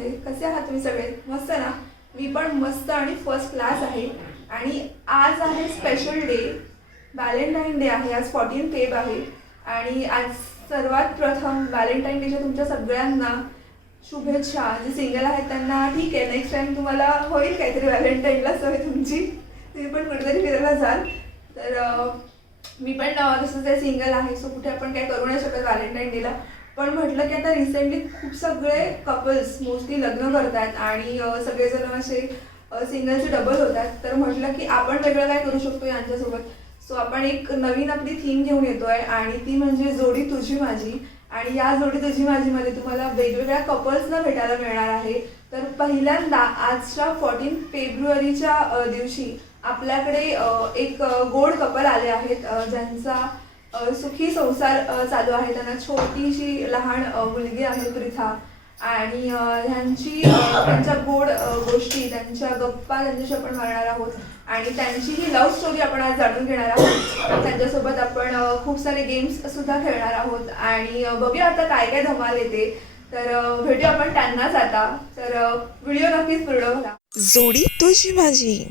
मुले, कसे आहात तुम्ही सगळे? मस्त ना? मी पण मस्त आणि फर्स्ट क्लास आहे. आणि आज आहे स्पेशल डे, व्हॅलेंटाईन डे आहे. आज 14 फेब आहे आणि आज सर्वात प्रथम व्हॅलेंटाईन डेच्या तुमच्या सगळ्यांना शुभेच्छा. जे सिंगल आहेत त्यांना ठीक आहे, नेक्स्ट टाइम तुम्हाला होईल काहीतरी व्हॅलेंटाईनला सवय तुमची, तुम्ही पण कुठेतरी फिरायला जाल. तर मी पण तसंच ते सिंगल आहे, सो कुठे आपण काय करू नाही शकत व्हॅलेंटाईन डेला. पण म्हटलं की आता रिसेंटली खूप सगळे कपल्स मोस्टली लग्न करतात आणि सगळेजण असे सिंगलचे डबल होतात. तर म्हटलं की आपण वेगळं काय करू शकतो यांच्यासोबत. सो आपण एक नवीन आपली थीम घेऊन येतो आहे आणि ती म्हणजे जोडी तुझी माझी. आणि या जोडी तुझी माझीमध्ये तुम्हाला वेगवेगळ्या कपल्सना भेटायला मिळणार आहे. तर पहिल्यांदा आजच्या 14 फेब्रुवारीच्या दिवशी आपल्याकडे एक गोड कपल आले आहेत, ज्यांचा सुखी संसार चालू आहे. त्यांना छोटीशी लहान मुलगी आहे प्रिथा. आणि त्यांच्या गोड गोष्टी, त्यांच्या गप्पा त्यांच्याशी आपण मारणार आहोत आणि त्यांची ही लव्ह स्टोरी आपण आज जाणून घेणार आहोत. त्यांच्यासोबत आपण खूप सारे गेम्स सुद्धा खेळणार आहोत आणि बघूया आता काय काय धमाल येते. तर भेटूया आपण त्यांनाच आता. तर व्हिडिओ नक्कीच पूर्ण बघा. जोडी तुझी माझी.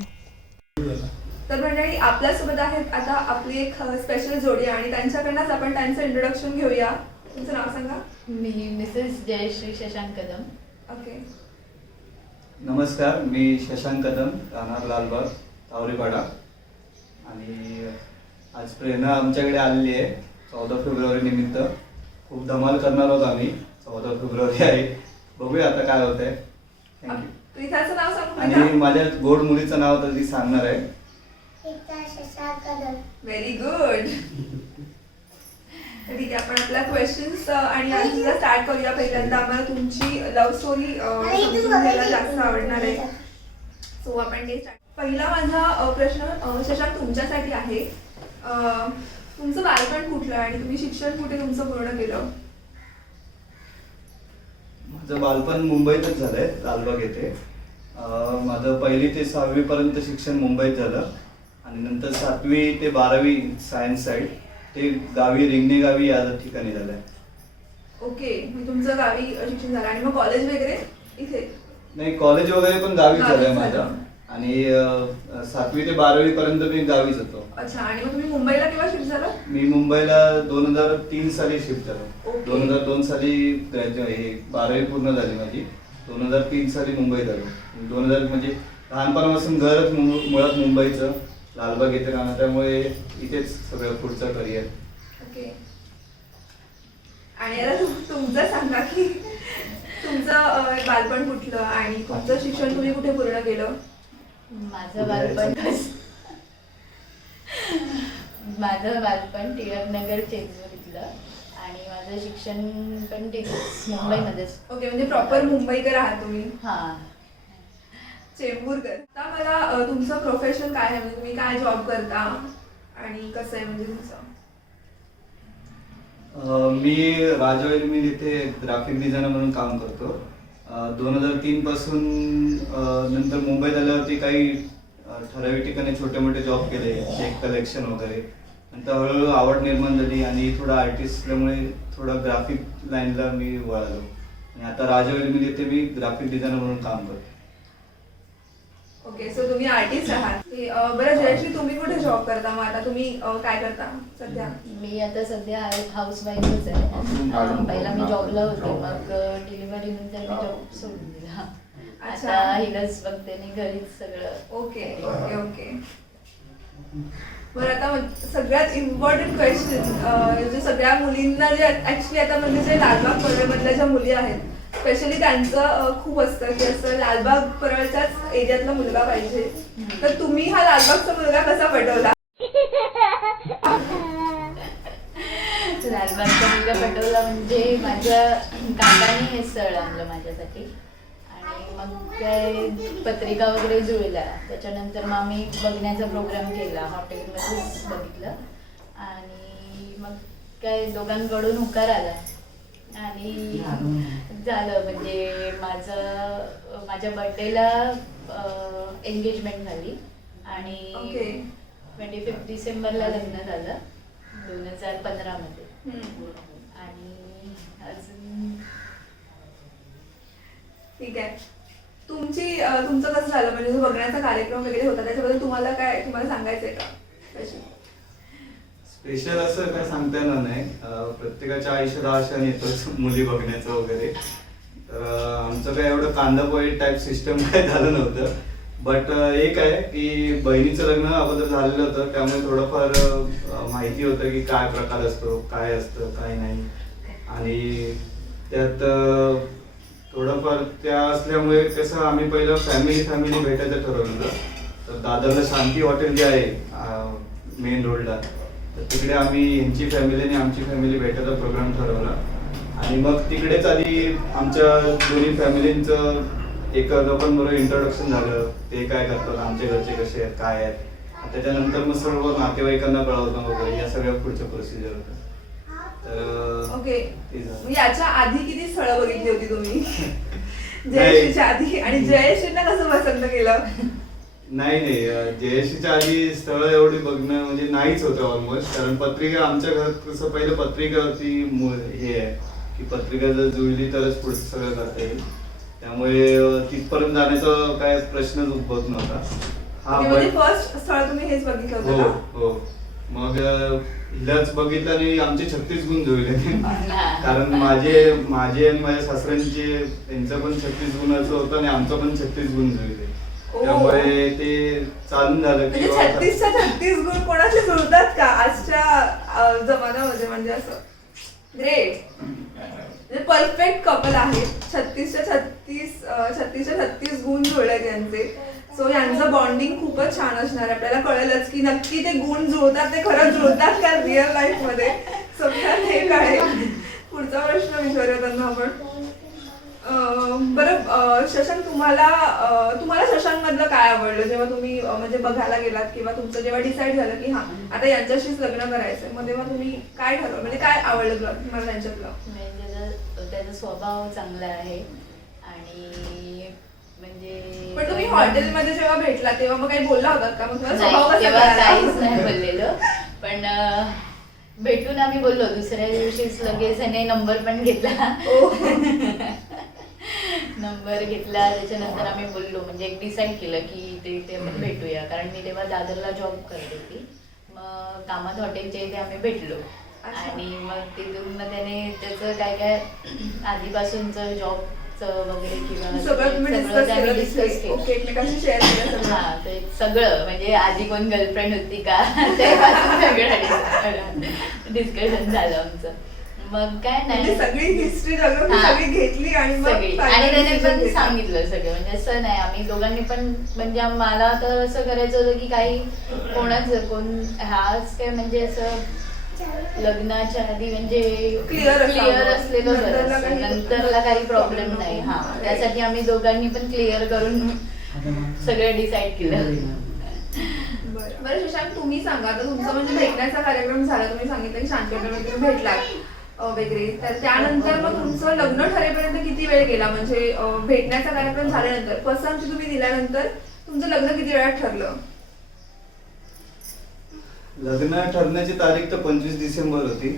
तर मंडळी, आपल्यासोबत आहेत आता आपली एक स्पेशल जोडी आणि त्यांच्याकडनंच आपण त्यांचं इंट्रोडक्शन घेऊया. तुमचं नाव सांगा. मी मिसेस जयश्री शशांक कदम. ओके. नमस्कार, मी शशांक कदम, राहणार लालबाग, तावरेपाडा. आणि आज प्रेरणा आमच्याकडे आलेली आहे 14 फेब्रुवारी निमित्त. खूप धमाल करणार आहोत आम्ही. 14 फेब्रुवारी आहे, बघूया आता काय होत आहे. थँक्यू. प्रिथाचं नाव सांगू. आणि माझ्या गोड मुलीचं नाव तर ती सांगणार आहे. Very good. ठीक आहे, आपण आपल्या क्वेश्चन्स आणि आन्सरला स्टार्ट करूया. पहिल्यांदा आम्हाला तुमची लव्ह स्टोरी समजून घ्यायला जास्त आवडणार आहे. सो आपण ते स्टार्ट. पहिला माझा प्रश्न शशांक तुमच्यासाठी आहे. तुमचं बालपण कुठलं आणि तुम्ही शिक्षण कुठे तुमचं पूर्ण केलं? माझं बालपण मुंबईतच झालंय, लालबाग येथे. माझं 1ली ते 6वी पर्यंत शिक्षण मुंबईत झालं आणि नंतर 7वी ते 12वी सायन्स साईड ते गावी, रिंगणे गावी या ठिकाणी झालंय. ओके, मग तुमचं गावी शिक्षण झालं आणि मग कॉलेज वगैरे इथे? नाही, कॉलेज वगैरे पण गावीच गावीच झालंय झालं. माझं. आणि 7वी ते 12वी पर्यंत मी गावीच होतो. अच्छा, आणि मग तुम्ही मुंबईला केव्हा शिफ्ट झाला? मी मुंबईला 2003 साली शिफ्ट झालो. ओके. 2002 साली ग्रॅज्युएट 12वी पूर्ण झाली माझी. 2003 साली मुंबईत आलो. 2000 म्हणजे लहानपणापासून घरच मुळात मुंबईचं, लालबाग येथे राहणार, त्यामुळे इथेच सगळं पुढचं करिअर. ओके. आणि आता तुमचं सांगा की तुमचं बालपण कुठलं आणि तुमचं शिक्षण तुम्ही कुठे पूर्ण केलं? माझं बालपण माझं बालपण टिळकनगर चेंबूर इथलं आणि माझं शिक्षण पण मुंबईमध्येच. ओके, म्हणजे प्रॉपर मुंबईकर आहात तुम्ही? हां. चेंबूरकर. आता मला तुमचं प्रोफेशन काय आहे, म्हणजे तुम्ही काय जॉब करता आणि कसं आहे म्हणजे तुमचं? मी राजवेल मिल इथे ग्राफिक डिझायनर म्हणून काम करतो. 2003 पासून नंतर मुंबईत आल्यावरती काही ठराविक ठिकाणी छोटे मोठे जॉब केले, चेक कलेक्शन वगैरे. नंतर हळूहळू आवड निर्माण झाली आणि थोडा आर्टिस्ट असल्यामुळे थोडं ग्राफिक लाईनला मी वळालो आणि आता राजवेल मिल इथे मी ग्राफिक डिझायनर म्हणून काम करतो. ओके, सो तुम्ही आर्टिस्ट आहात. बरं जयश्री, तुम्ही कुठे जॉब करता? मग आता तुम्ही काय करता सध्या? मी आता सध्या हाऊसवाईफच आहे. पहिला मी जॉबला होते, मग डिलिव्हरी नंतर मी जॉब सोडून दिला. अच्छा. आता हिलाच बघते आणि घरीच सगळं. Okay okay okay. बरं, आता सगळ्यात इम्पॉर्टंट क्वेश्चन, जे सगळ्या मुलींना जे ऍक्च्युली आता म्हणजे जे लालबाग परळमधल्या ज्या मुली आहेत स्पेशली त्यांचं खूप असतं की असं लालबाग परळच्याच एरियातला मुलगा पाहिजे. तर तुम्ही हा लालबागचा मुलगा कसा पटवला? लालबागचा मुलगा पटवला म्हणजे माझ्या काकाने हे स्थळ आणलं माझ्यासाठी आणि मग काय पत्रिका वगैरे जुळल्या. त्याच्यानंतर मग आम्ही बघण्याचा प्रोग्राम केला, हॉटेलमध्येच बघितलं आणि मग काय दोघांकडून होकार आला आणि झालं. म्हणजे माझ्या बर्थडेला एंगेजमेंट झाली आणि 25 डिसेंबरला लग्न झालं 2015 मध्ये. आणि अजून ठीक आहे. तुमचं कसं झालं म्हणजे जो बघण्याचा कार्यक्रम वगैरे होता त्याच्याबद्दल तुम्हाला सांगायचंय का स्पेशल असं काय सांगता येणार नाही. प्रत्येकाच्या आयुष्यात आशा येतोच मुली बघण्याचं वगैरे. तर आमचं काय एवढं कांदा पोहे टाईप सिस्टम काय झालं नव्हतं. बट एक आहे की बहिणीचं लग्न अगोदर झालेलं होतं, त्यामुळे थोडंफार माहिती होतं की काय प्रकार असतो, काय असतं काय नाही. आणि त्यात थोडंफार त्या असल्यामुळे कसं आम्ही पहिलं फॅमिली भेटायचं ठरवलं. तर दादरला शांती हॉटेल जे आहे मेन रोडला, तर तिकडे आम्ही यांची फॅमिली आणि आमची फॅमिली भेटायचा प्रोग्राम ठरवला. आणि मग तिकडेच आधी आमच्या दोन्ही फॅमिलींचं एका दोघांबरोबर इंट्रोडक्शन झालं. ते काय करतात, आमच्या घरचे कसे आहेत, काय आहेत. त्याच्यानंतर मग सर्व नातेवाईकांना कळवणं वगैरे या सगळ्या पुढच्या प्रोसिजर होतं. तर ओके. ते झालं. याच्या आधी किती स्थळं बघितली होती तुम्ही जयश्रीच्या आधी, आणि जयश्रींना कसं पसंत केलं? नाही जयश्रीच्या आधी स्थळ एवढी बघणं म्हणजे नाहीच होतं ऑलमोस्ट. कारण पत्रिका आमच्या घरात कसं पहिलं पत्रिकावरती हे आहे की पत्रिका जर जुळली तरच पुढचं सगळं करता येईल. त्यामुळे तिथपर्यंत जाण्याचा काय प्रश्नच उद्भवत नव्हता. हा म्हणजे फर्स्ट स्थळ तुम्ही हेच बघितलं हो होतं का? हो. मग हिलाच बघितलं आणि आमचे 36 गुण जुळले. कारण माझे आणि माझ्या सासऱ्यांचे त्यांचं पण 36 गुणाचं होतं आणि आमचं पण 36 गुण जुळले. त्यामुळे ते चालून झालं म्हणजे की 36च्या 36 गुण कोणाचे जुळतात का आजच्या जमान्यामध्ये? म्हणजे असं ग्रेट, म्हणजे परफेक्ट कपल आहे. 36च्या 36 गुण जुळले त्यांचे. सो यांचं बॉन्डिंग खूपच छान असणार आहे. आपल्याला कळेलच की नक्की ते गुण जुळतात, ते खरंच जुळतात का रिअल लाईफ मध्ये. सगळ्यात हे काय पुढचा प्रश्न विचारूया त्यांना आपण. बरं शशांक, तुम्हाला शशांक मधलं काय आवडलं जेव्हा तुम्ही म्हणजे बघायला गेलात, किंवा तुमचं जेव्हा डिसाईड झालं की हा आता यांच्याशीच लग्न करायचंय, मग तेव्हा तुम्ही काय ठरवलं, म्हणजे काय आवडलं तुम्हाला त्यांच्यातलं? म्हणजे त्याचा स्वभाव चांगला आहे. आणि म्हणजे पण तुम्ही हॉटेलमध्ये जेव्हा भेटला तेव्हा मग काही बोलला होतात का? मग तुम्हाला स्वभाव नाही, कसा तेव्हा कळाला? काहीच नाही बोललेलं. पण भेटून आम्ही बोललो. दुसऱ्या दिवशीच लगेच त्याने नंबर पण घेतला. नंबर घेतला. त्याच्यानंतर आम्ही बोललो, म्हणजे एक डिसाईड केलं की ते आपण भेटूया. कारण मी तेव्हा दादरला जॉब करत होती. मग कामात हॉटेलच्या इथे आम्ही भेटलो. आणि मग तिथून मग त्याने त्याचं काय काय आधीपासूनचं जॉबचं वगैरे किंवा सगळं तुम्ही डिस्कस केलं. ओके, एकमेकांशी शेअर केलं सगळं. हा, ते सगळं म्हणजे आधी कोण गर्लफ्रेंड होती का तेव्हापासून सगळं डिस्कशन झालं आमचं. मग काय म्हणजे नाही, सगळी हिस्ट्री जगह हा. सगळी घेतली आणि मग सगळी. final आणि त्याने decision पण घेतला. सांगितलं सगळं. म्हणजे असं नाही, आम्ही दोघांनी पण म्हणजे मला तर असं करायचं होतं की काही कोण हाच काय म्हणजे असं लग्नाच्या आधी म्हणजे Clear असलेलं बरं नंतरला असतं. काही- नंतरला काही प्रॉब्लेम नाही. हा, त्यासाठी आम्ही दोघांनी पण क्लिअर करून सगळं डिसाईड केलं. बरं शशांक, तुम्ही सांगा आता तुमचा म्हणजे भेटण्याचा कार्यक्रम झाला. तुम्ही सांगितलं की शांततेमध्ये तुम्ही भेटलात वगैरे, तर त्यानंतर मग तुमचं लग्न ठरेपर्यंत किती वेळ गेला? म्हणजे भेटण्याचा कार्यक्रम झाल्यानंतर पसंती तुम्ही दिल्यानंतर तुमचं लग्न किती वेळात ठरलं? लग्न ठरण्याची तारीख तर 25 डिसेंबर होती,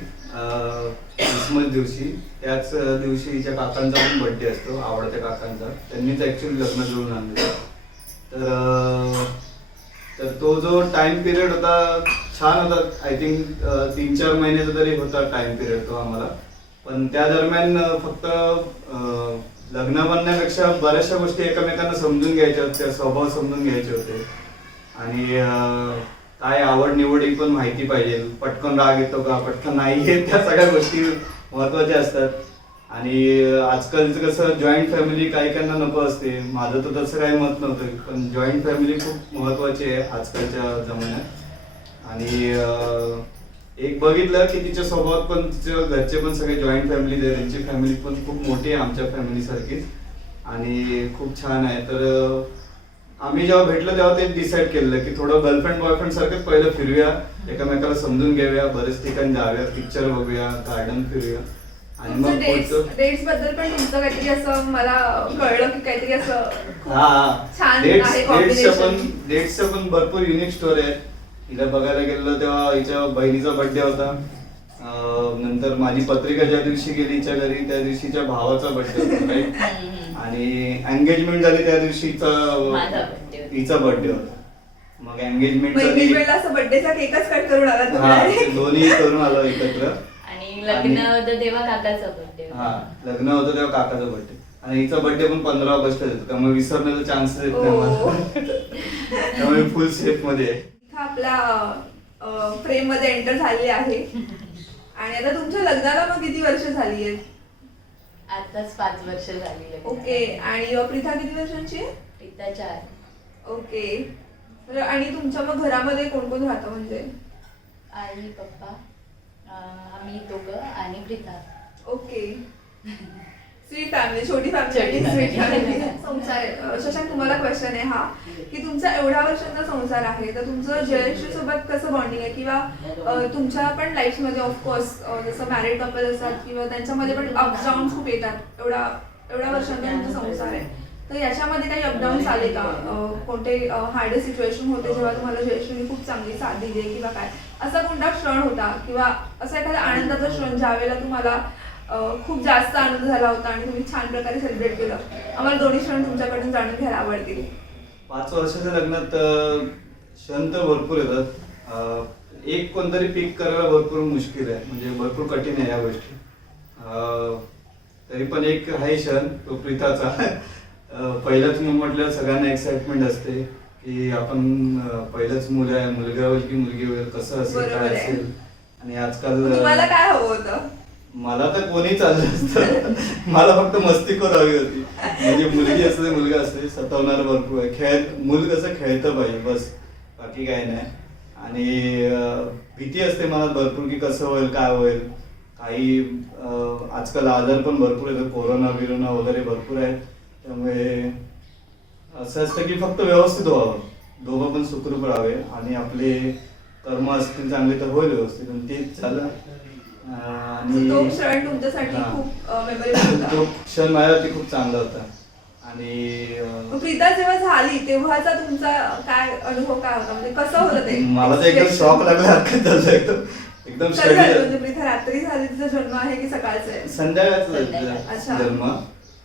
क्रिसमस दिवशी. त्याच दिवशी हिच्या काकांचा पण बर्थडे असतो, आवडत्या काकांचा. त्यांनीच ऍक्च्युली लग्न जुळून आणलं. तर तो जो टाइम पिरियड होता छान होता. आय थिंक 3-4 महिन्याचा तरी होता टाइम पिरियड तो आम्हाला. पण त्या दरम्यान फक्त लग्न बनण्यापेक्षा बऱ्याचशा गोष्टी एकमेकांना समजून घ्यायच्या होत्या, स्वभाव समजून घ्यायचे होते. आणि काय आवड निवडी पण माहिती पाहिजे. पटकन राग येतो का, पटकन नाही येत, त्या सगळ्या गोष्टी महत्वाच्या असतात. आणि आजकालचं कसं जॉईंट फॅमिली काही काहींना नको असते. माझं तर तसं काही मत नव्हतं, पण जॉईंट फॅमिली खूप महत्वाची आहे आजकालच्या जमान्यात. आणि एक बघितलं की तिच्या स्वभावात पण तिच्या घरचे पण सगळे जॉईंट फॅमिली आहे. त्यांची फॅमिली पण खूप मोठी आहे आमच्या फॅमिली सारखीच आणि खूप छान आहे. तर आम्ही जेव्हा भेटलो तेव्हा ते डिसाईड केलं की थोडं गर्लफ्रेंड बॉयफ्रेंड सारखंच पहिलं फिरूया, एकमेकाला समजून घेऊया, बरेच ठिकाणी जाऊया, पिक्चर बघूया, गार्डन फिरूया. आणि मग डेट्स बद्दल पण तुमचं काहीतरी असं मला कळलं की काहीतरी असं छान आहे combination. डेट्सच्या पण भरपूर युनिक स्टोरी आहेत. हिला बघायला गेलेलो तेव्हा हिच्या बहिणीचा बर्थडे होता. नंतर माझी पत्रिका ज्या दिवशी गेली हिच्या घरी त्या दिवशीच्या भावाचा बर्थडे होता, राईट. आणि एंगेजमेंट झाली त्या दिवशी माझा birthday होता. हिचा बर्थडे होता. मग एंगेजमेंट मग झाली. एंगेजमेंटला असं बर्थडेचा केकच कट करून आला हा तुम्ही ते दोन्ही करून आलो एकत्र. आणि लग्न होतं तेव्हा काकाचा बर्थडे हा लग्न होतं तेव्हा काकाचा बर्थडे आणि हिचा बर्थडे पण 15 ऑगस्टला येतो त्यामुळे विसरण्याचा चान्सेस येत नाही हो. मला. त्यामुळे फुल सेफ मध्ये आहे. इथं आपल्या फ्रेम मध्ये एंटर झालेली आहे आणि आता तुमच्या लग्नाला मग किती वर्ष झाली आहेत? आताच 5 वर्ष झाली लग्नाला. ओके. आणि प्रीथा किती वर्षांची आहे? प्रीता 4. ओके. तर आणि तुमच्या मग घरामध्ये कोण कोण राहतं म्हणजे? आई पप्पा आम्ही दोघं आणि प्रीता. ओके. स्वीट फॅमिली, छोटी छोटी फॅमिली, family. Sweet family. संसार आहे. शशांक तुम्हाला क्वेश्चन आहे हा की तुमचा एवढ्या वर्षांचा संसार आहे तर तुमचं जयश्री सोबत कसं बॉन्डिंग आहे किंवा तुमच्या पण लाईफ मध्ये ऑफकोर्स जसं मॅरिड कपल असतात किंवा त्यांच्यामध्ये पण अप्स डाऊन खूप येतात. एवढ्या वर्षांचा तुमचा संसार आहे तर याच्यामध्ये काही अपडाऊन्स आले का? कोणते हार्ड सिच्युएशन होते जेव्हा तुम्हाला जयश्रीने खूप चांगली साथ दिली आहे किंवा काय असा कोणता क्षण होता किंवा असा एखादा आनंदाचा क्षण ज्यावेळेला तुम्हाला खूप जास्त आनंद झाला होता आणि तुम्ही छान प्रकारे सेलिब्रेट केलं? आम्हाला दोन्ही क्षण तुमच्याकडून जाणून घ्यायला आवडतील. 5 वर्षाच्या लग्नात क्षण तर भरपूर येतात. एक कोणतरी पिक करायला भरपूर मुश्किल आहे म्हणजे भरपूर कठीण आहे या गोष्टी. तरी पण एक आहे क्षण तो प्रीताचा. पहिल्याच मोमेंटला सगळ्यांना एक्साइटमेंट असते की आपण पहिलंच मुलगा होईल की मुलगी होईल, कसं असेल बरोबर काय आहे. असेल. आणि आजकाल तुम्हाला काय हवं होतं? मला तर कोणी चाललं असतं. मला फक्त मस्तीखोर हवी होती म्हणजे मुलगी असते मुलगा असते सतवणार भरपूर आहे. मूल कसं खेळतं पाहिजे बस, बाकी काही नाही. आणि भीती असते मनात भरपूर की कसं होईल काय होईल. काही आजकाल आजार पण भरपूर येतात, कोरोना वगैरे भरपूर आहेत. त्यामुळे असं असतं की फक्त व्यवस्थित व्हावं, दोघं पण सुखरूप राहावे आणि आपले कर्म असतील चांगले तर होईल व्यवस्थित आणि तेच झालं. आणि तो क्षण तुमच्यासाठी हा. खूप मेमोरेबल तो होता. क्षण माझ्यासाठी खूप चांगला होता. आणि मग प्रीता जेव्हा झाली तेव्हाचा तुमचा काय अनुभव काय होता म्हणजे कसं होतं ते? मला तर एकदम शॉक लागला, हरकत झालं एकदम कधी झालं? म्हणजे स्टडी. प्रीता रात्री झाली, तिचा जन्म आहे की सकाळचा आहे? संध्याकाळचा अच्छा. जन्म.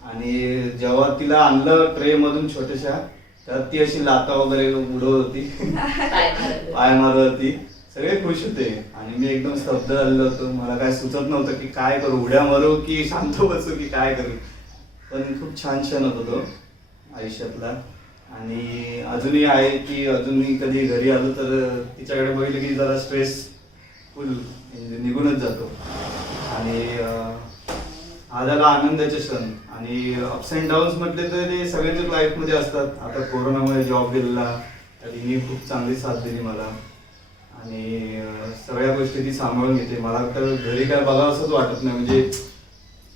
आणि जेव्हा तिला आणलं ट्रे मधून छोट्याशा तर ती अशी लाता वगैरे उडवत होती, पाय मारत. पाय मारत होती, सगळे खुश होते आणि मी एकदम स्तब्ध झालेलो होतो. मला काय सुचत नव्हतं की काय करू, उड्या मारू की शांत बसू की काय करू. पण खूप छान क्षण होता तो आयुष्यातला. आणि अजूनही आहे की अजूनही कधी घरी आलो तर तिच्याकडे बघितलं की जरा स्ट्रेस फुल म्हणजे निघूनच जातो. आणि हा झाला आनंदाचे क्षण. आणि अप्स अँड डाऊन्स म्हटले तर ते सगळ्यांच्याच लाईफमध्ये असतात. आता कोरोनामुळे जॉब गेलेला तर हिने खूप चांगली साथ दिली मला आणि सगळ्या गोष्टी ती सांभाळून घेते. मला तर घरी काय बघावं असंच वाटत नाही, म्हणजे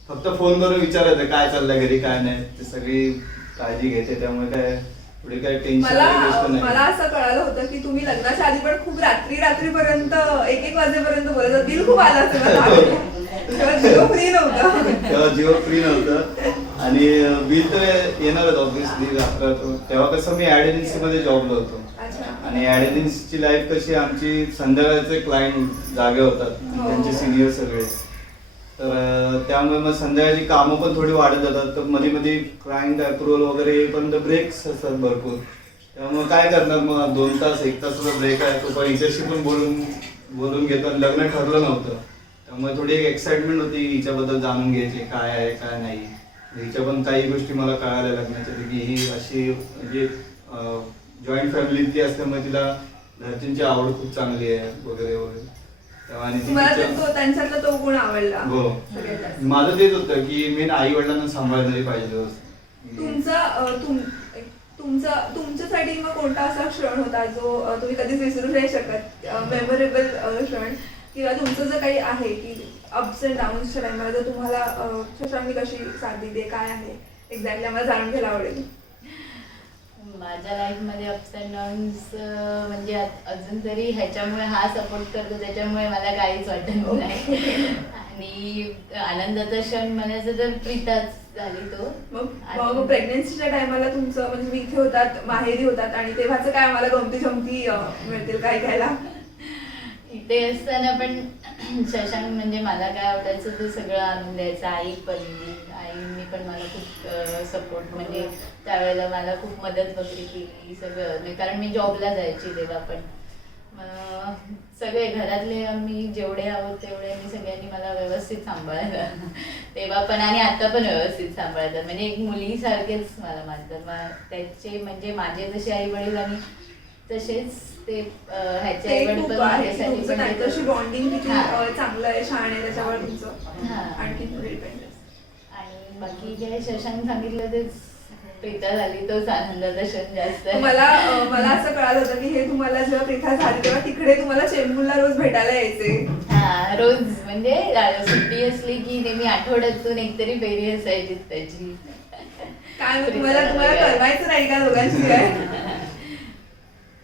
फक्त फोन करून विचारायचं काय चाललंय घरी काय नाही, ते सगळी काळजी घेते. त्यामुळे काय पुढे काय टेन्शन मला नाही. असं कळालं होतं की तुम्ही लग्नाच्या आधी पण खूप रात्रीपर्यंत 1-1 वाजेपर्यंत बोलायचं. बिल खूप आलं असेल मला. तेव्हा जिओ फ्री नव्हतं. तेव्हा जिओ फ्री नव्हतं आणि बिल तर येणारच ऑब्व्हियसली. तेव्हा कसं मी ऍड एजन्सी मध्ये जॉबला होतो अच्छा. आणि ऍड एजन्सीची लाईफ कशी आमची संध्याकाळचे क्लायंट जागे होतात, हो. त्यांचे सिनियर सगळे. तर त्यामुळे मग संध्याकाळची कामं पण थोडी वाढत जातात. तर मध्ये मध्ये क्लायंट अप्रुव्हल वगैरे येईपर्यंत ब्रेक्स असतात भरपूर. त्यामुळे काय करणार मग 2 तास 1 तासाचा ब्रेक आहे तो पण हिच्याशी पण बोलून घेतो. आणि लग्न ठरलं नव्हतं त्यामुळे थोडी एक एक्साइटमेंट होती हिच्याबद्दल जाणून घ्यायची काय आहे काय नाही. हिच्या पण काही गोष्टी मला कळाल्या लग्नाच्या की ही अशी म्हणजे जॉईंट फॅमिलीतली असल्यामुळे तिला घरच्यांची आवड खूप चांगली आहे वगैरे वगैरे. आणि तुम्हाला तर त्यांच्यातला तो गुण आवडला हो. सगळ्यात जास्त. माझं तेच होतं की मेन आई वडिलांना सांभाळायला पाहिजे व्यवस्थित. तुमच्यासाठी मग कोणता असा क्षण होता जो तुम्ही कधीच विसरू नाही शकत, मेमोरेबल क्षण किंवा तुमचं जर काही आहे की अप्स अँड डाऊन्सच्या टाइमला जर तुम्हाला शशांकनी कशी साथ दिली काय आहे एक्झॅक्टली आम्हाला जाणून घ्यायला आवडेल. माझ्या लाईफमध्ये अप्स अँड डाऊन्स म्हणजे अजून तरी ह्याच्यामुळे हा सपोर्ट करतो त्याच्यामुळे मला काहीच वाटत नाही. आणि आनंदाचा क्षण म्हणायचं तर प्रीताच झाली तो. मग प्रेग्नन्सीच्या टायमाला तुमचं म्हणजे तुम्ही इथे होतात माहेरी होतात आणि तेव्हाचं काय आम्हाला गमती जमती मिळतील काय घ्यायला? इथे असताना पण शशांक म्हणजे मला काय आवडायचं ते सगळं आणून द्यायचं. आई पडली, आई आईंनी पण मला खूप सपोर्ट म्हणजे त्यावेळेला मला खूप मदत वगैरे केली सगळं नाही, कारण मी जॉबला जायची तेव्हा पण. सगळे घरातले आम्ही जेवढे आहोत तेवढे मी सगळ्यांनी मला व्यवस्थित सांभाळलं तेव्हा पण आणि आता पण व्यवस्थित सांभाळतात. म्हणजे एक मुलीसारखेच मला मानतात. त्याचे म्हणजे माझे जसे आई वडील आणि तसेच ते ह्याचे आई ते वडील खूप पण आहे माझ्यासाठी तुमचं पण त्यांच्याशी बॉन्डिंग किती हां. चांगलं आहे, छान आहे, त्याच्यावर तुमचं हां. आणखी डिपेंडन्स. आणि बाकी काय शशांक सांगितलं तेच, प्रीता झाली तोच आनंदाचा क्षण जास्त आहे. मला असं कळालं होतं की हे तुम्हाला जेव्हा प्रेथा झाली तेव्हा तिकडे तुम्हाला चेंबूरला रोज भेटायला यायचे. हा, रोज म्हणजे सुट्टी असली की नेहमी आठवड्यातून एकतरी फेरी असायची त्याची. काय मग तुम्हाला कळवायचं नाही का दोघांची काय?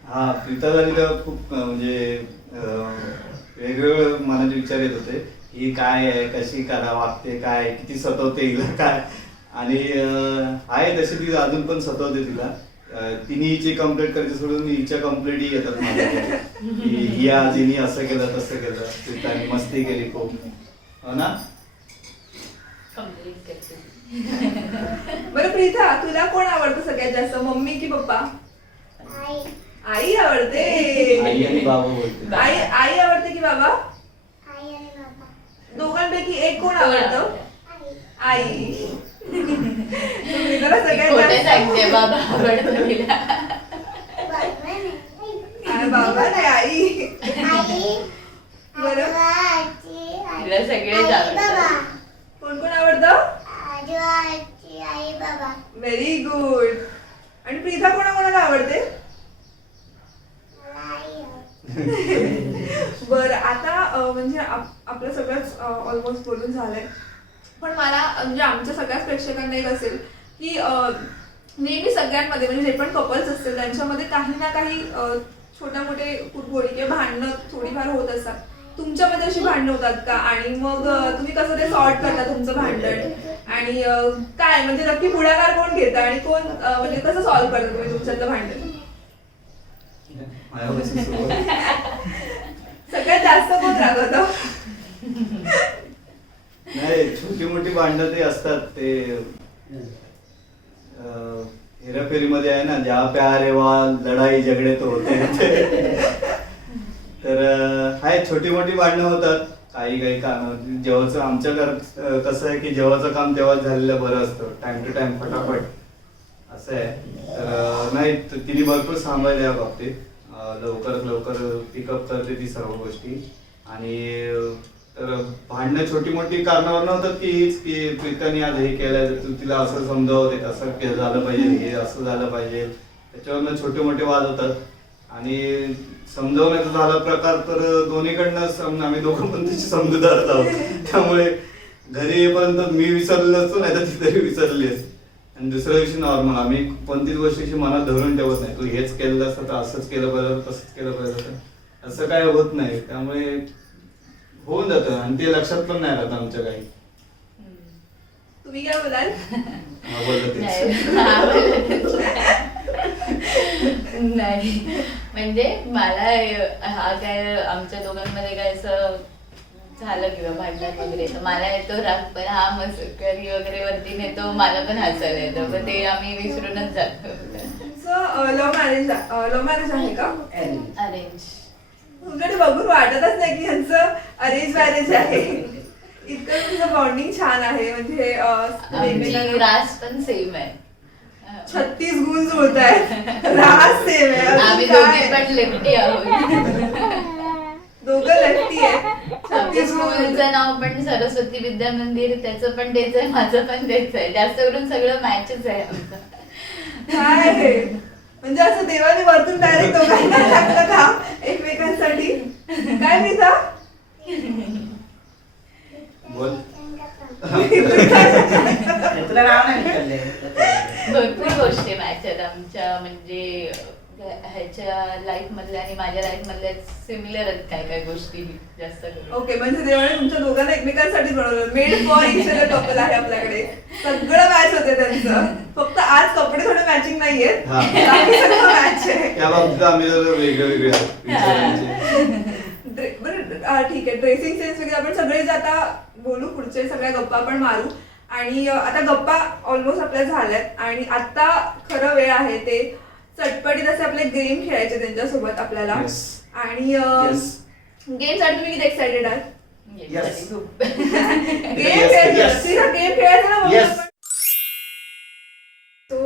हा, प्रीता झाली तेव्हा खूप म्हणजे वेगवेगळे मनात विचार येत होते. ही काय आहे, कशी करा वागते, काय किती सतवते हिला काय. आणि आहे तशी ती अजून पण सतवते तिला. तिने हिची कंप्लेंट करायची सोडून हिच्या कंप्लेंटही येतात माझ्याकडे की ही आज हिने असं केलं तसं केलं, प्रीताने मस्ती केली खूप, हो ना. कंप्लीट करते. बरं प्रीता, तुला कोण आवडतं सगळ्यात जास्त, मम्मी की पप्पा? आई आवडते. आई आणि बाबा बोलते. आई आवडते की बाबा? दोघांपैकी एक कोण आवडतं? आई. प्रीताला सगळ्यात खोटं जास्त सांगते, बाबा आवडतो तिला. बाबा नाही आई. बरं तिला सगळेच आवडतात. कोण कोण आवडतं? Very good. आणि प्रीता कोणाकोणाला आवडते? बरं, आता म्हणजे आपलं सगळंच ऑलमोस्ट बोलून झालंय, पण मला म्हणजे आमच्या सगळ्याच प्रेक्षकांना एक असेल की नेहमी सगळ्यांमध्ये म्हणजे जे पण कपल्स असतील त्यांच्यामध्ये काही ना काही छोट्या मोठे कुरघोडी किंवा भांडणं थोडीफार होत असतात. तुमच्यामध्ये अशी भांडणं होतात का? आणि मग तुम्ही कसं ते सॉर्ट करता तुमचं भांडण? आणि काय म्हणजे नक्की पुढाकार कोण घेतं आणि कोण म्हणजे कसं सॉल्व्ह करता तुम्ही तुमच्यातलं भांडण? माझ्यापासून सुरुवात. सगळ्यात जास्त कोण रागवतं? नाही, छोटी मोठी भांडणं ते असतात. ते हेराफेरीमध्ये आहे ना, जहा प्यार है वहाँ लढाई झगडे तो होते तर आहे, छोटी मोठी भांडणं होतात. काही काम जेव्हाचं आमच्या घरात कसं आहे की जेव्हाचं काम तेव्हाच झालेलं बरं असतं, टाइम टू टाइम फटाफट असं आहे. तर नाही, तिने भरपूर सांभाळले या बाबतीत. लवकरात लवकर पिकअप करते ती सर्व गोष्टी. आणि तर भांडणं छोटी मोठी कारणावर नव्हतात की हीच की प्रीताने आज हे केलं, तू तिला असं समजावते, असं केलं झालं पाहिजे, हे असं झालं पाहिजे, त्याच्यावरनं छोटे मोठे वाद होतात. आणि समजावण्याचा झाला प्रकार तर दोन्हीकडनं आम्ही दोघं पण त्याची समजूतदार आहोत. त्यामुळे घरी येईपर्यंत मी विसरलेलो असतो, नाही तर ती तरी विसरली असते. आणि दुसऱ्या दिवशी नॉर्मल. आम्ही कोणतीच गोष्टीची मनात धरून ठेवत नाही, तू हेच केलं असतं तर असंच केलं पाहिजे, तसंच केलं पाहिजे, असं काय होत नाही. त्यामुळे होऊन जातं आणि ते लक्षात पण नाही राहत आमच्या काही. तुम्ही काय बोलाल? हा, बोललं तेच. नाही म्हणजे मला हा काय आमच्या दोघांमध्ये काय असं झालं किंवा भांडण वगैरे तर मला येतो राग, पण हा मस्करी वगैरे वरती नेतो, मला पण हसायला येतं, पण ते आम्ही विसरूनच जातो. तुमचं लव्ह मॅरेज आहे का? अरेंज. तुमच्याकडे बघून वाटतच नाही की यांचं अरेंज मॅरेज आहे. इतकं तुमचं बॉन्डिंग छान आहे. म्हणजे आमची रास पण सेम आहे. 36 गुण जुळत आहेत. रास सेम आहे. आम्ही अजून दोघे काय? पण लेफ्टी आहोत. दोघं लेफ्टी आहे. आमच्या 36 गुण. स्कूलचं नाव पण सरस्वती विद्या मंदिर, त्याचं पण तेच आहे, माझं पण तेच आहे. जास्त करून सगळं मॅचच आहे आमचं. काय हे? म्हणजे असं देवाने वरतून डायरेक्ट दोघांना टाकलं का एकमेकांसाठी? काय प्रीता? बोल. तुला नाव नाही विचारलंय. भरपूर गोष्टी मॅच आहेत आमच्या, म्हणजे ह्याच्या लाईफ मधल्या आणि माझ्या लाईफ मधल्या सिमिलर आहेत काय काय गोष्टी जास्त करून. ओके, म्हणजे देवाने तुमच्या दोघांना एकमेकांसाठी बनवलं. Made for each other couple आहे आपल्याकडे. सगळं मॅच होते त्यांचं. फक्त आज कपडे थोडे मॅचिंग नाहीयेत, हा. बाकी सगळं मॅच आहे. त्या बाबतीत आम्ही जरा वेगळे बरं ठीक आहे. ड्रेसिंग सेन्स वगैरे आपण सगळे जे आता बोलू, पुढचे सगळ्या गप्पा पण मारू. आणि आता गप्पा ऑलमोस्ट आपल्या झाल्यात आणि आता खरं वेळ आहे ते चटपटीत असे आपले गेम खेळायचे त्यांच्यासोबत आपल्याला. Yes. आणि Yes. गेमसाठी तुम्ही किती एक्साइटेड आहात? Yes. खूप गेम Yes, खेळायचं yes. गेम खेळायचं ना Yes. सो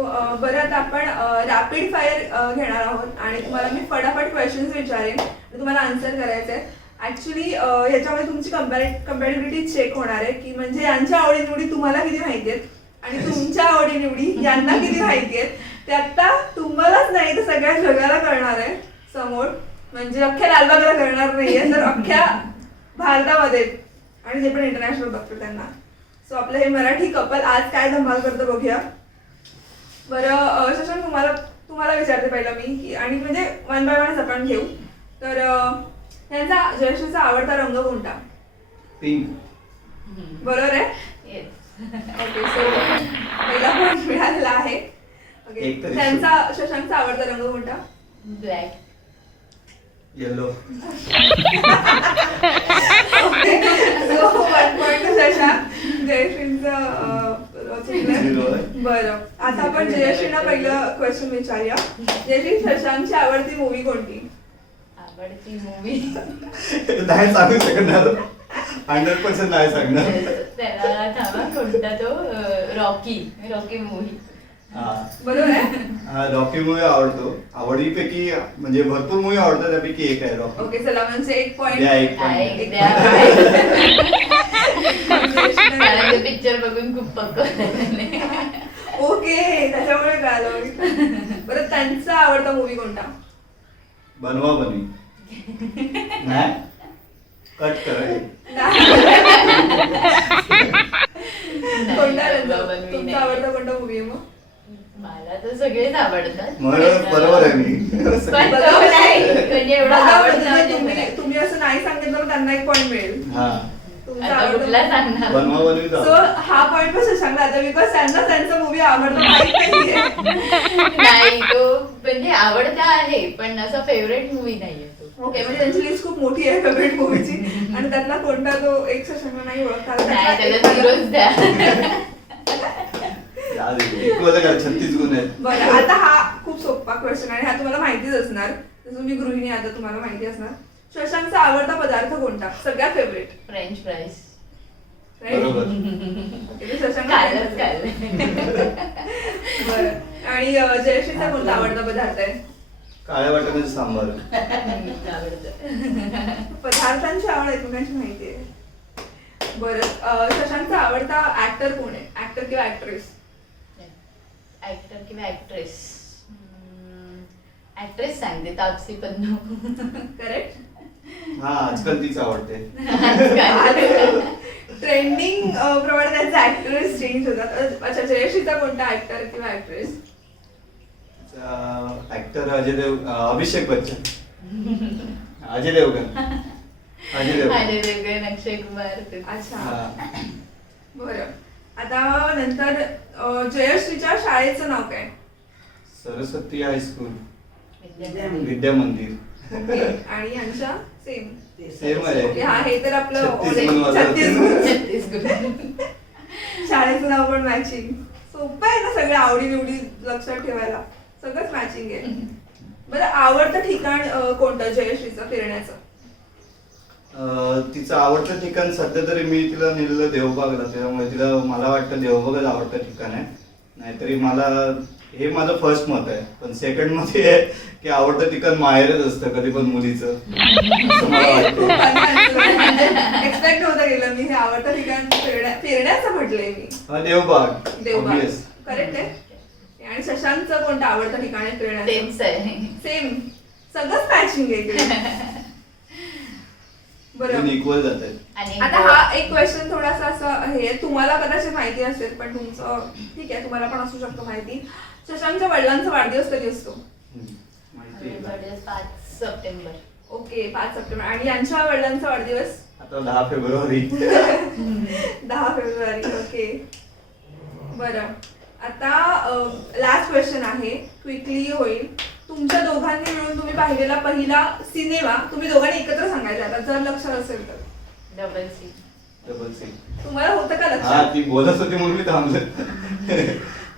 बरं आता आपण रॅपिड फायर घेणार आहोत आणि तुम्हाला मी फटाफट क्वेश्चन्स विचारेन आणि तुम्हाला आन्सर करायचं आहे. ऍक्च्युली याच्यामध्ये तुमची कम्पॅरेबिलिटी चेक होणार आहे की म्हणजे यांच्या आवडीनिवडी तुम्हाला किती माहिती आहेत आणि तुमच्या आवडीनिवडी यांना किती माहिती आहेत ते आता तुम्हालाच नाही तर सगळ्या जगाला कळणार आहे समोर. म्हणजे अख्ख्या लालबागला कळणार नाहीये तर अख्ख्या भारतामध्ये आणि जे पण इंटरनॅशनल बघतो त्यांना. सो आपलं हे मराठी कपल आज काय धमाल करतं बघूया. बरं शशांक तुम्हाला विचारते पहिलं मी की आणि म्हणजे वन बाय वनच आपण घेऊ. तर त्यांचा जयश्रीचा आवडता रंग कोणता? पिंक. बरोबर आहे. येस. ओके सो पहिला पॉईंट मिळालेला आहे. ओके एक तरी त्यांचा शशांकचा आवडता रंग कोणता? Black. Yellow. Okay so 1 point to Shashank. जयश्रींचं Zero आहे. बरं आता आपण जयश्रीला पहिलं क्वेश्चन विचारूया. जयश्री शशांकची आवडती मूवी कोणती? आवडती मूवी नाही सांगू शकणार. 100% नाही सांगणार. त्याला थांबा कोणता तो रॉकी मूवी. हा. बरोबर आहे. रॉकी मूवी आवडतो. आवडीपैकी म्हणजे भरपूर मूवी आवडतात त्यापैकी एक आहे रॉकी. ओके चला म्हणजे 1 पॉईंट. द्या एक आहे, point. द्या. त्याला ते पिक्चर बघून खूप पक्क झालेलं. ओके त्याच्यामुळे कळालं. बरं त्यांचा आवडता मूवी कोणता? बनवा बनवी. नाही कट कर. कोणता नाही, त्यांचा बनवी तुमचा नाही. आवडता कोणता मूवी आहे मग? मला तर सगळेच आवडतात. बरोबर आहे मी. पण तो नाही, म्हणजे एवढं बघा, आवडतं म्हणजे म्हणजे तुम्ही असं नाही सांगितलं तर त्यांना 1 पॉईंट मिळेल. हा. तुमचा आता कुठला आवडता सांगणार? बनवा बनवी सो जाऊ. हा पॉईंट पण शशांकला आता बिकॉज त्यांना त्यांचा मूवी आवडतो माहित नाहीये. नाही तो म्हणजे आवडता आहे पण असा फेवरेट मूवी नाहीये तो. ओके म्हणजे त्यांची लिस्ट खूप मोठी आहे फेवरेट मूवीची आणि त्यातला कोणता तो एक शशांक नाही ओळखता आला. नाही त्याला त्यातला एक झिरोच द्या. इक्वल का 36 गुण आहेत. बरं आता हा खूप सोपा क्वेश्चन आहे. हा तुम्हाला माहितीच असणार. तुम्ही गृहिणी आता तुम्हाला माहिती असणार. शशांकचा आवडता पदार्थ कोणता? सगळ्यात फेवरेट? French fries. बरोबर. शशांक खाल्लंच खाल्लं. बरं आणि जयश्रीचा कोणता आवडता पदार्थ आहे? काळ्या वाटाण्याचं सांबार. आवडतं. पदार्थांची आवड एकमेकांची माहिती आहे. बरं शशांकचा आवडता ऍक्टर कोण आहे? ऍक्टर किंवा ऍक्ट्रेस? ऍक्टर किंवा ऍक्ट्रेस. ऍक्ट्रेस सांगते तापसी पन्नू. करेक्ट. हा आजकाल तीच आवडते. ट्रेंडिंग प्रमाणे त्यांचे ऍक्ट्रेस चेंज होतात. अच्छा जयश्रीचा कोणता ऍक्टर किंवा ऍक्ट्रेस? ऍक्टर अभिषेक बच्चन. अजय देवगण. अजय देवगण, अक्षय कुमार. अच्छा हा. बरं आता नंतर जयश्रीच्या शाळेचं नाव काय? सरस्वती हायस्कूल विद्या मंदिर. विद्या मंदिर. ओके आणि यांच्या सेम. सेम आहे. ओके हा हे तर आपलं 36 गुण वाजवते. 36 गुण. छत्तीसगड. शाळेचं नाव पण मॅचिंग. सोपं आहे ना सगळ्या आवडी निवडी लक्षात ठेवायला. सगळंच मॅचिंग आहे. बरं आवडतं ठिकाण कोणतं जयश्रीचं फिरण्याचं? तिचं आवडतं ठिकाण सध्या तरी मी तिला नेलेलं देवबागला. त्यामुळे तिला मला वाटतं देवबागच आवडतं ठिकाण आहे. नाहीतरी मला हे माझं फर्स्ट मत आहे. पण सेकंड मध्ये आहे की आवडतं ठिकाण माहेरच असतं कधी पण मुलीचं असं मला वाटतं. एक्सपेक्ट होतं गेलं मी हे आवडतं ठिकाण फिरण्याचं म्हटलंय मी. देवबाग. देवबाग Obvious. करेक्ट आहे. आणि शशांकचं कोणतं आवडतं ठिकाण आहे फिरण्याचं? तेच आहे. सेम. सगळंच मॅचिंग आहे इकडे. बरं इक्वल जात आहेत. आणि आता हा एक क्वेश्चन थोडासा असं हे तुम्हाला कदाचित माहिती असेल पण तुमचं ठीक आहे तुम्हाला पण असू शकतो माहिती. शशांकच्या वडिलांचा वाढदिवस कधी असतो? माहिती आहे का? 5 सप्टेंबर. Okay 5 September. आणि यांच्या वडिलांचा वाढदिवस? आता 10 फेब्रुवारी. 10 फेब्रुवारी. ओके बरं आता लास्ट क्वेश्चन आहे क्विकली होईल. तुमच्या दोघांनी मिळून तुम्ही पाहिलेला पहिला सिनेमा तुम्ही दोघांनी एकत्र सांगायचा आता जर लक्षात असेल तर? Double C. Double seat. तुम्हाला होतं का हा लक्षात? ती बोलत होती म्हणून मी थांबलो.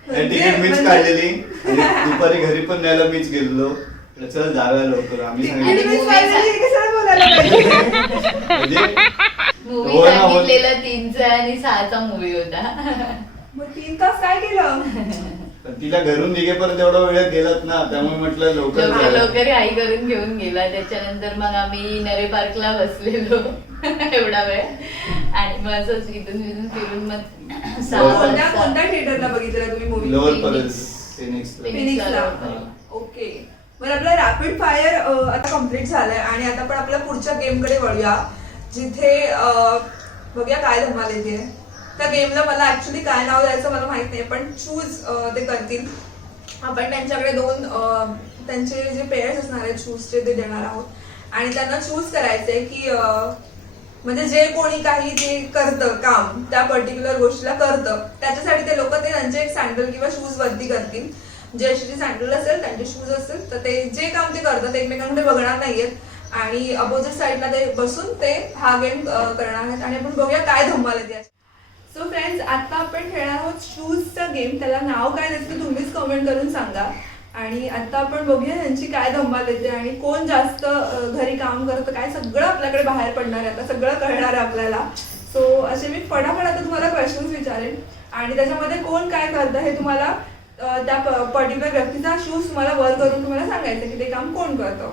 तिकीट मीच म्हणजे- काढलेली आणि दुपारी घरी पण न्यायला मीच गेलेलो. म्हटलं, चल जाऊया लवकर आम्ही तिकीट सांगितलं मीच काढलेली, हे कशाला बोलायला पाहिजे? म्हणजे मूवी हो ना, हो. सांगितलेला 3चा आणि 6चा मूवी होता. मग 3 तास काय केलं? पण तिला घरून निघेपर्यंत एवढा वेळ गेलात ना, त्यामुळे म्हटलं लवकर लवकर जाऊया. लवकर आई करून घेऊन गेला. त्याच्यानंतर मग आम्ही नरे पार्कला बसलेलो एवढा वेळ आणि मग असंच इथून तिथून फिरून मग 6 कोणत्या वाजता कोणत्या थिएटरला बघितलेला तुम्ही मूवी? Lower Phoenix. परत फिनिक्सला. फिनिक्सला. हा. ओके. बरं, आपला रॅपिड फायर आता कम्प्लीट झालाय आणि आता आपण आपल्या पुढच्या गेम कडे वळूया, जिथे बघूया काय धमाल येते. त्या गेमला मला ऍक्च्युली काय नाव द्यायचं मला माहित नाही, पण चूज ते करतील. आपण त्यांच्याकडे 2 त्यांचे जे पेयर्स असणार आहेत चूजचे ते देणार आहोत आणि त्यांना चूज करायचंय की म्हणजे जे कोणी काही जे करतं काम त्या पर्टिक्युलर गोष्टीला करतं त्याच्यासाठी ते लोक ते त्यांचे एक सँडल किंवा शूज वरती करतील. ज्याची सँडल असेल त्यांचे शूज असेल तर ते जे काम ते करतात ते एकमेकांकडे बघणार नाहीयेत आणि अपोजिट साईडला ते बसून ते हा गेम करणार आहेत आणि आपण बघूया काय धमाल येते. सो फ्रेंड्स, आता आपण खेळणार आहोत शूजचा गेम. त्याला नाव काय द्यायचं तुम्हीच कमेंट करून सांगा. आणि आता आपण बघूया यांची काय धमाल येते आणि कोण जास्त घरी काम करतं काय सगळं आपल्याकडे बाहेर पडणार आहे. आता सगळं कळणार आहे आपल्याला. सो असे मी फटाफट आता तुम्हाला क्वेश्चन्स विचारेन आणि त्याच्यामध्ये कोण काय करतं हे तुम्हाला त्या पर्टिक्युलर व्यक्तीचा शूज तुम्हाला वर करून तुम्हाला सांगायचं की ते काम कोण करतं.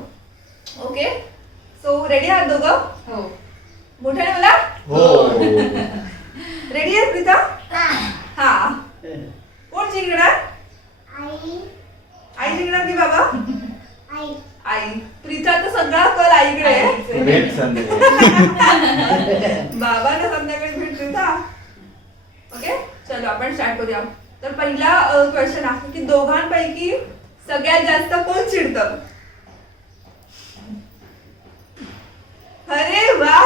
ओके, सो रेडी आहात दोघं? हो. मोठ्याने मला हो. रेडी आहे प्रीता? हा. कोण जिंकणार? आई जिंकणार की बाबा? आई. प्रीताचा सगळा कल आईकडे आहे. भेट संध्याकाळी. बाबांना संध्याकाळी भेट प्रीता. ओके, चलो आपण स्टार्ट करूया. तर पहिला क्वेश्चन आहे की दोघांपैकी सगळ्यात जास्त कोण चिडतं? अरे वा,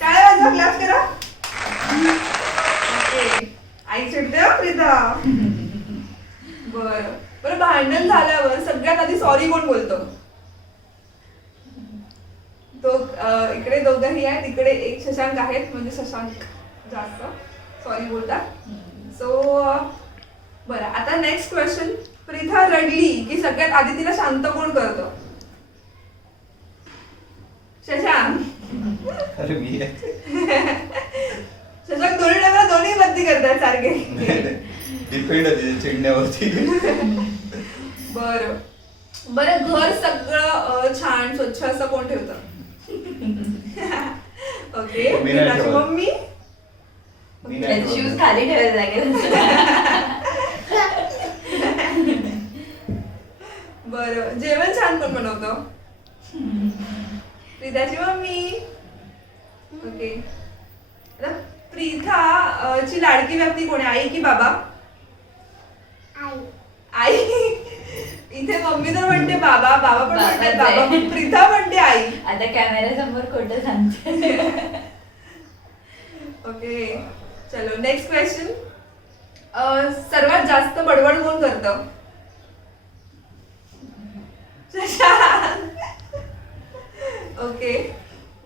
टाळ्या वाजवा, क्लॅप करा. ओके, आई चिडते हो प्रीता. बरं बरं, भांडण झाल्यावर सगळ्यात आधी सॉरी कोण बोलतो? तो इकडे दोघंही आहेत, इकडे एक शशांक आहेत म्हणजे शशांक जास्त सॉरी बोलतात. सो बरं, आता नेक्स्ट क्वेश्चन. प्रीता रडली की सगळ्यात आधी तिला शांत कोण करतो? शशांक. अरे मी शशांक दोन्ही टायमाला दोन्ही बंदी करतात सारखे. डिपेंड आहे चिडण्यावरती. बरं बरं, घर सगळं छान स्वच्छ असं कोण ठेवतं? ओके, मी नाही प्रीताची ठेवत. मम्मी. मी नाही शूज ठेवत. खाली ठेवायला लागेल. बरं, जेवण छान कोण बनवतं? प्रीताची मम्मी. ओके, आता प्रीता ची लाडकी व्यक्ती कोण आहे, आई की बाबा? आई. इथे मम्मी तर म्हणते बाबा, बाबा पण म्हणतात बाबाच आहे. बाबा, पण प्रीता म्हणते आई. आता कॅमेऱ्यासमोर खोटं सांगते. ओके, चलो नेक्स्ट क्वेश्चन. सर्वात जास्त बडबड कोण करतं? ओके,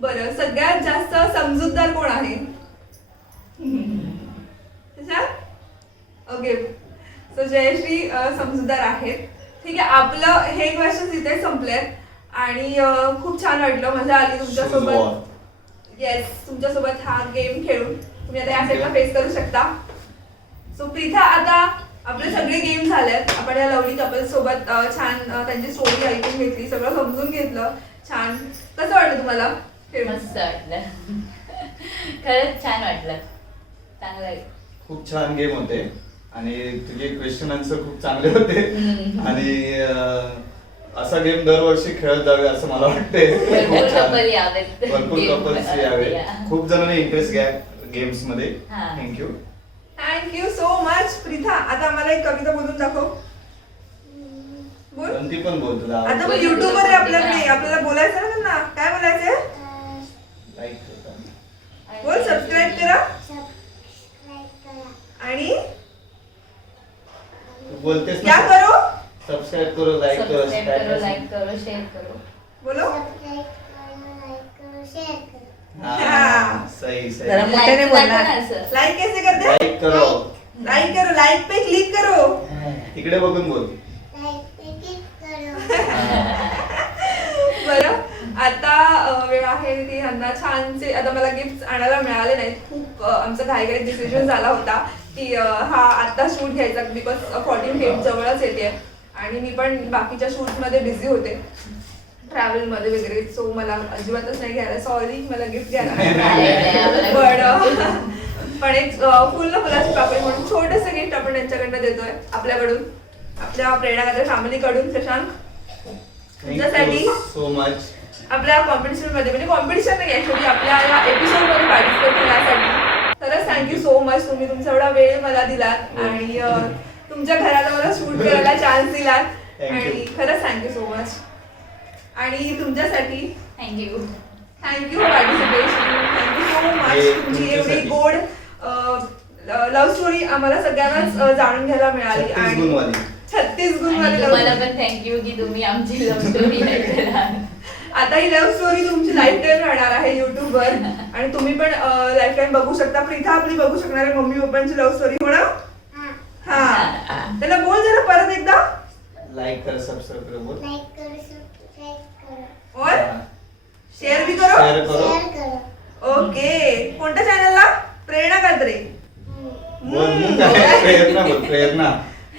बरं, सगळ्यात जास्त समजूतदार कोण आहे? ओके, सो जयश्री समजूतदार आहेत. ठीक आहे, आपलं हे क्वेश्चन इथे संपलेत आणि खूप छान वाटलं, मजा आली तुमच्यासोबत. येस, तुमच्यासोबत हा गेम खेळून. तुम्ही आता या साईडला फेस करू शकता. सो प्रीता, आता आपले सगळे गेम झालेत. आपण या लवली कपल सोबत छान त्यांची स्टोरी ऐकून घेतली, सगळं समजून घेतलं. छान. कसं वाटलं तुम्हाला खेळून? मस्त वाटलं. खरंच छान वाटलं. चांगलं आहे. खूप छान गेम होते आणि तुझे क्वेश्चन आन्सर खूप चांगले होते. आणि असा गेम दरवर्षी खेळत जावे असं मला वाटते. भरपूर couple यावेत. भरपूर Game कपल्स मध्ये. यावे. Yeah. खूप जणांनी इंटरेस्ट घ्या गेम्स मध्ये. हा. Thank you. Thank you so much Preeta. आता आम्हाला एक कविता बोलून दाखव. बोल. पण ती पण बोल तुला आता बोल, युट्यूबवर आहे बोल, आपल्याकडे, बोल. आपल्याला बोलायचं ना त्यांना. काय बोलायचंय? लाईक करता. बोल, सबस्क्राईब करा आणि तू बोलतेस क्या ना. करो? सबस्क्राईब करो, लाईक करो, सबस्क्राईब करो, लाईक करो, शेअर करो. बोलो. हा, हा. सही. सही सही जरा मोठ्याने Like बोल दाखव ना. ना असं. लाईक कैसे करते लाईक करो लाईक करो लाईक पे क्लिक करो तिकडे बघून बोल बरं आता वेळ आहे की ह्यांना छानसे आता मला गिफ्ट आणायला मिळाले नाहीत खूप आमचा घाईघाईत डिसिजन झाला होता की हा आत्ता शूट घ्यायचा बिकॉज 14 फेब जवळच येते आणि मी पण बाकीच्या शूटमध्ये बिझी होते ट्रॅव्हलमध्ये वगैरे सो मला अजिबातच नाही घ्यायला सॉरी मला गिफ्ट घ्यायला नाही मिळालं. पण एक फुल फुलाची पाकळी म्हणून छोटंसं गिफ्ट आपण त्यांच्याकडनं देतोय आपल्याकडून आपल्या प्रेरणागात्र फॅमिलीकडून शशांक तुमच्यासाठी सो मच आपल्या कॉम्पिटिशन मध्ये म्हणजे कॉम्पिटिशन नाही ऍक्च्युली आपल्या या एपिसोड मध्ये पार्टिसिपेट करण्यासाठी खरंच थँक्यू सो मच तुम्ही तुमचा एवढा वेळ मला दिलात आणि तुमच्या घराला मला शूट करायला चान्स दिलात Thank you. आणि खरंच थँक्यू सो मच आणि तुमच्यासाठी thank you. Thank you participation thank you so much तुमची एवढी गोड लव्ह स्टोरी आम्हाला सगळ्यांनाच जाणून घ्यायला मिळाली 36 आणि गुणवाली 36 गुण आणि वाली तुम्हाला love पण थँक्यू की तुम्ही आमची लव्ह स्टोरी ऐकला. आता ही लव्ह स्टोरी तुमची लाईफ टाईम राहणार आहे YouTube वर आणि तुम्ही पण लाईफ टाईम बघू शकता प्रीथा आपली बघू शकणार आहे मम्मी पप्पांची लव्ह स्टोरी हो ना हा त्याला बोल जरा परत एकदा लाईक कर सबस्क्राईब कर बोल और शेअर भी करो शेअर करो ओके कोणत्या चॅनलला प्रेरणा कात्रे बोल प्रेरणा बोल प्रेरणा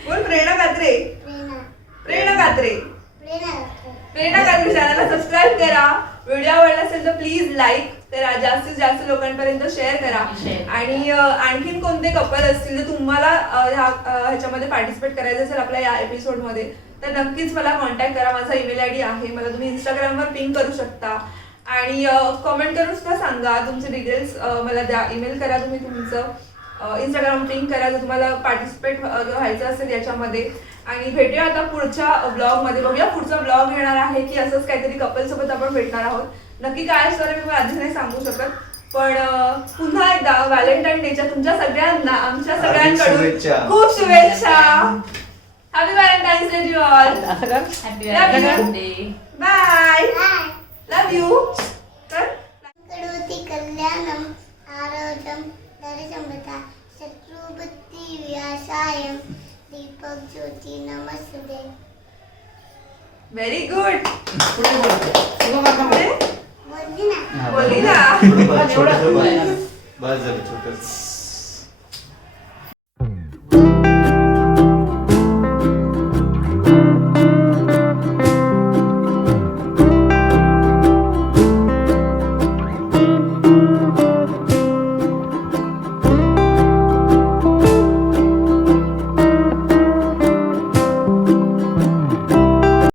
बोल प्रेरणा कात्रे प्रेरणा कात्रे प्रेरणा कात्रे चॅनलला सबस्क्राईब करा व्हिडिओ आवडला असेल तर प्लीज लाईक करा जास्तीत जास्त लोकांपर्यंत शेअर करा Share. आणि आणखीन कोणते कपल असतील जे तुम्हाला ह्याच्यामध्ये पार्टिसिपेट करायचं असेल आपल्या या एपिसोडमध्ये तर नक्कीच मला कॉन्टॅक्ट करा माझा ईमेल आयडी आहे मला तुम्ही इंस्टाग्रामवर पिंग करू शकता आणि कमेंट करून सुद्धा सांगा तुमचे डिटेल्स मला द्या ईमेल करा तुम्ही तुमचं इंस्टाग्राम पिंग करा जर तुम्हाला पार्टिसिपेट व्हायचं असेल याच्यामध्ये आणि भेटूया आता पुढच्या ब्लॉगमध्ये बघूया पुढचा ब्लॉग येणार आहे की असंच काहीतरी कपल सोबत आपण भेटणार आहोत नक्की काय असणार मी तुम्हाला आधीच नाही सांगू शकत पण पुन्हा एकदा व्हॅलेंटाईन डेच्या तुमच्या सगळ्यांना आमच्या हार्दिक सगळ्यांकडून शुभेच्छा. खूप शुभेच्छा happy Valentine's Day to all असं कर. Happy Love you. Valentine's Day. Bye love you तर करोति कल्याणम आरोग्यम धैर्यसंपदा शत्रुबुद्धि विनाशाय दीपक ज्योति नमस्ते व्हेरी गुड पुढे बोल. बोलली ना बोलली ना बस झालं छोटस